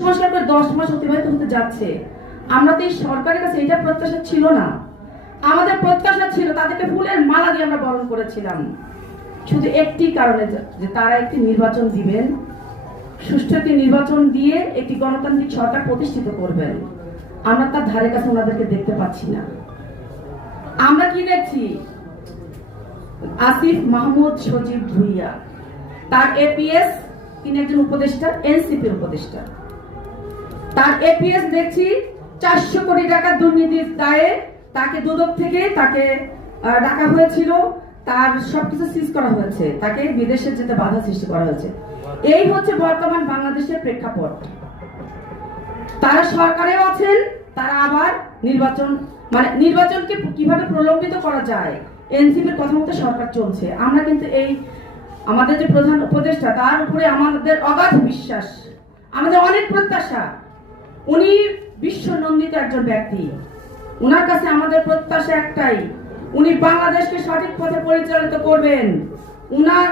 সংস্কার করে 10 মাস অতিবাহিত হতে যাচ্ছে। আমরা তো এই সরকারের কাছে এটা প্রত্যাশা ছিল না। আমাদের প্রত্যাশা ছিল তাদেরকে ফুলের মালা দিয়ে আমরা বরণ করেছিলাম, শুধু একটি কারণে যে তারা একটি নির্বাচন দিবেন, সুষ্ঠু একটি নির্বাচন দিয়ে একটি গণতান্ত্রিক সরকার প্রতিষ্ঠিত করবেন। আমরা তার ধারে কাছে ওনাদেরকে দেখতে পাচ্ছি না। আমরা কি দেখছি? আসিফ মাহমুদ সজীব ভুইয়া, তার এপিএস, তিনি একজন উপদেষ্টা, এনসিপির উপদেষ্টা। তার এপিএস দেখছি 400 কোটি টাকা দুর্নীতির দায়ে তাকে দুদক থেকে তাকে ডাকা হয়েছিল, তার সবকিছু সিজ করা হয়েছে, তাকে বিদেশে যেতে বাধা সৃষ্টি করা হয়েছে। এই হচ্ছে বর্তমান বাংলাদেশের প্রেক্ষাপট। তারা সরকারেও আছেন, তারা আবার নির্বাচনকে কিভাবে প্রলম্বিত করা যায় এনসিপির কথা মতো সরকার চলছে। আমরা কিন্তু এই আমাদের যে প্রধান উপদেষ্টা, তার উপরে আমাদের অগাধ বিশ্বাস, আমাদের অনেক প্রত্যাশা। উনি বিশ্ব নন্দিত একজন ব্যক্তি। উনার কাছে আমাদের প্রত্যাশা একটাই, উনি বাংলাদেশকে সঠিক পথে পরিচালিত করবেন। উনার